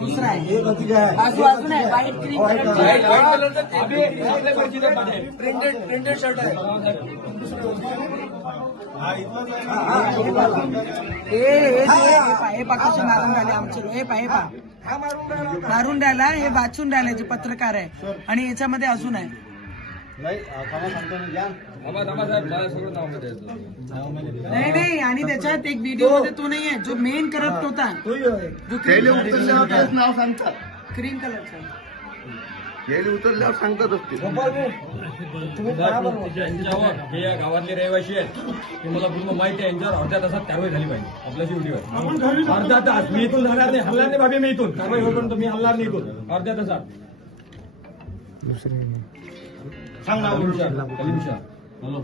दूसरा है बाजू में व्हाइट क्रीम प्रिंटेड शर्ट आहे हे पाकाशी मारून राहिले आमचे हे पा मारून राहिला हे वाचून राहिले जे पत्रकार आहे आणि याच्यामध्ये अजून आहे नाही आणि त्याच्यात एक व्हिडिओ मध्ये तो नाही आहे जो मेन करप्ट होता जो नाव सांगतात क्रीम कलरचा गेली उतरल्यावर सांगतात असते हे या गावातले रहिवासी आहेत ते मला पूर्ण माहिती आहे यांच्यावर अर्ध्या तासात कारवाई झाली पाहिजे आपल्याशी व्हिडिओ अर्धा तास मी इथून जाणार नाही हल्ला नाही बाबी मी इथून कारवाई होईपर्यंत मी हल्ला नाही इथून अर्ध्या तासात सांग ना कलीम शाह हॅलो